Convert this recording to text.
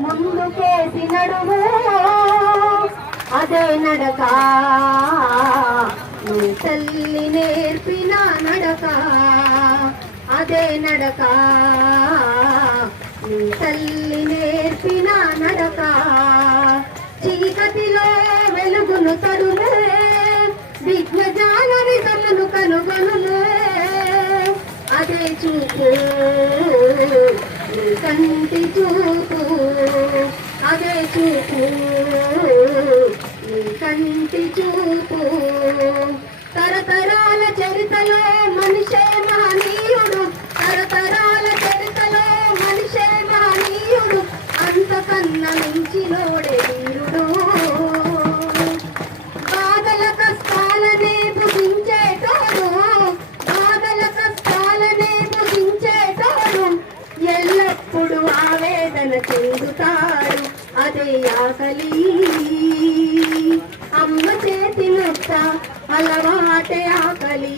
ముందుకేసి నడువు అదే నడక నీ తల్లి నేర్పిన నడక అదే నడక నీ తల్లి నేర్పిన నడక చీకటిలో వెలుగును తరులే విజ్ఞాన విధమును కనుగొనులే అదే చూపు నీ కంటి చూపు అదే చూపు నీ కంటి చూపు తరతరాల చరితలో మనిషే మహనీయుడు తరతరాల చరితలో మనిషే మహనీయుడు అంతకన్నా మించినోడే వీరుడు బాధల కష్టాలనే భుజించేటోడు బాధల కష్టాలనే భుజించేటోడు ఎల్లప్పుడూ ఆవేదన చెందుతాడు అదే ఆకలి అమ్మ చేతి ముద్ద అలవాటే ఆకలి